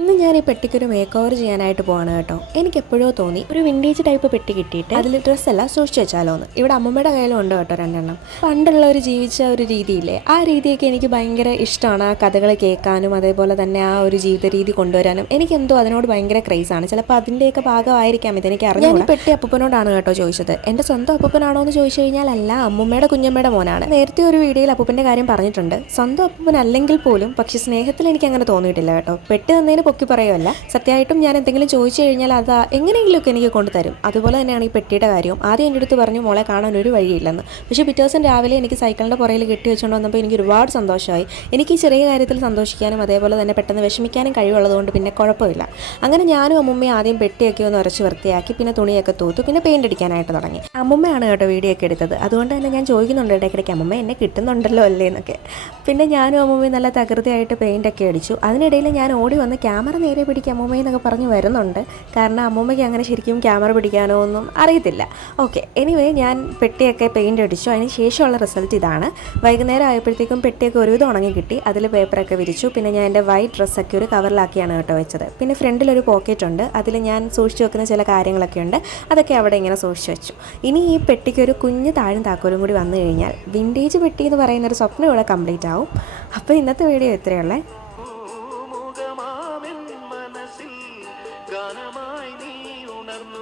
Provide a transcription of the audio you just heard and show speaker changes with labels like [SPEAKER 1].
[SPEAKER 1] ഇന്ന് ഞാൻ ഈ പെട്ടിക്കൊരു മേക്ക് ഓവർ ചെയ്യാനായിട്ട് പോവാണ് കേട്ടോ. എനിക്ക് എപ്പോഴോ തോന്നി ഒരു വിന്റേജ് ടൈപ്പ് പെട്ടി കിട്ടിയിട്ട് അതിൽ ഡ്രസ്സ് എല്ലാം സൂക്ഷിച്ച് വെച്ചാലോ എന്ന് ഇവിടെ അമ്മമ്മയുടെ കയ്യിലും ഉണ്ട് കേട്ടോ രണ്ടെണ്ണം. പണ്ടുള്ള ഒരു ജീവിച്ച ഒരു രീതിയില്ലേ? ആ രീതിയൊക്കെ എനിക്ക് ഭയങ്കര ഇഷ്ടമാണ്. ആ കഥകൾ കേൾക്കാനും അതേപോലെ തന്നെ ആ ഒരു ജീവിത രീതി കൊണ്ടുവരാനും എനിക്ക് എന്തോ അതിനോട് ഭയങ്കര ക്രേസാണ് ചിലപ്പോൾ അതിന്റെയൊക്കെ ഭാഗമായിരിക്കാം ഇതെനിക്ക് അറിയാം ഞാൻ പെട്ടി അപ്പൂപ്പനോടാണ് കേട്ടോ ചോദിച്ചത്. എന്റെ സ്വന്തം അപ്പൂപ്പനാണോ എന്ന് ചോദിച്ചു കഴിഞ്ഞാൽ അല്ല അമ്മമ്മയുടെ കുഞ്ഞമ്മയുടെ മോനാണ്. നേരത്തെ ഒരു വീഡിയോയിൽ അപ്പൂപ്പന്റെ കാര്യം പറഞ്ഞിട്ടുണ്ട്. സ്വന്തം അപ്പൂപ്പൻ അല്ലെങ്കിൽ പോലും പക്ഷെ സ്നേഹത്തിൽ എനിക്ക് അങ്ങനെ തോന്നിയിട്ടില്ല കേട്ടോ. പെട്ടി തന്നതിന് പൊക്കി പറയുമല്ല സത്യമായിട്ടും ഞാൻ എന്തെങ്കിലും ചോദിച്ചു കഴിഞ്ഞാൽ അത് എങ്ങനെയെങ്കിലുമൊക്കെ എനിക്ക് കൊണ്ടുതരും അതുപോലെ തന്നെയാണ് ഈ പെട്ടിയുടെ കാര്യവും. ആദ്യം എന്റെ അടുത്ത് പറഞ്ഞു മോളെ കാണാൻ ഒരു വഴിയില്ലെന്ന്. പക്ഷേ പിറ്റേ ദിവസം രാവിലെ എനിക്ക് സൈക്കിളിന്റെ പുറയിൽ കെട്ടി വെച്ചുകൊണ്ട് വന്നപ്പോൾ എനിക്ക് ഒരുപാട് സന്തോഷമായി. എനിക്ക് ഈ ചെറിയ കാര്യത്തിൽ സന്തോഷിക്കാനും അതേപോലെ തന്നെ പെട്ടെന്ന് വിഷമിക്കാനും കഴിവുള്ളതുകൊണ്ട് പിന്നെ കുഴപ്പമില്ല. അങ്ങനെ ഞാനും അമ്മുമ്മയും ആദ്യം പെട്ടിയൊക്കെ ഒന്ന് ഉരച്ച് വൃത്തിയാക്കി പിന്നെ തുണിയൊക്കെ തൂത്തു പിന്നെ പെയിന്റ് അടിക്കാനായിട്ട് തുടങ്ങി. അമ്മുമ്മയാണ് കേട്ടോ വീഡിയോ ഒക്കെ എടുത്തത്. അതുകൊണ്ട് തന്നെ ഞാൻ ചോദിക്കുന്നുണ്ട് ഇടയ്ക്കിടയ്ക്ക് അമ്മമ്മ എന്നെ കിട്ടുന്നുണ്ടല്ലോ അല്ലേ? എന്നൊക്കെ. പിന്നെ ഞാനും അമ്മുമ്മയും നല്ല തകൃതിയായിട്ട് പെയിന്റ് ഒക്കെ അടിച്ചു. അതിനിടയിൽ ഞാൻ ഓടി വന്ന് ക്യാമറ നേരെ പിടിക്കുക അമ്മൂമ്മയെന്നൊക്കെ പറഞ്ഞ് വരുന്നുണ്ട്. കാരണം അമ്മൂമ്മയ്ക്ക് അങ്ങനെ ശരിക്കും ക്യാമറ പിടിക്കാനോ ഒന്നും അറിയത്തില്ല. ഓക്കെ എനിവേ ഞാൻ പെട്ടിയൊക്കെ പെയിന്റ് അടിച്ചു. അതിന് ശേഷമുള്ള റിസൾട്ട് ഇതാണ്. വൈകുന്നേരം ആയപ്പോഴത്തേക്കും പെട്ടിയൊക്കെ ഒരുവിധം ഉണങ്ങി കിട്ടി. അതിൽ പേപ്പറൊക്കെ വിരിച്ചു. പിന്നെ ഞാൻ എന്റെ വൈറ്റ് ഡ്രസ്സൊക്കെ ഒരു കവറിലാക്കിയാണ് കേട്ടോ വെച്ചത്. പിന്നെ ഫ്രണ്ടിലൊരു പോക്കറ്റ് ഉണ്ട്. അതിൽ ഞാൻ സൂക്ഷിച്ചു വെക്കുന്ന ചില കാര്യങ്ങളൊക്കെ ഉണ്ട്. അതൊക്കെ അവിടെ ഇങ്ങനെ സൂക്ഷിച്ചു വെച്ചു. ഇനി ഈ പെട്ടിക്ക് ഒരു കുഞ്ഞ് താഴും താക്കോലും കൂടി വന്നു കഴിഞ്ഞാൽ വിന്റേജ് പെട്ടി എന്ന് പറയുന്ന ഒരു സ്വപ്നം ഇവിടെ കംപ്ലീറ്റ് ആവും. അപ്പോൾ ഇന്നത്തെ വീഡിയോ ഇത്രയുള്ളേ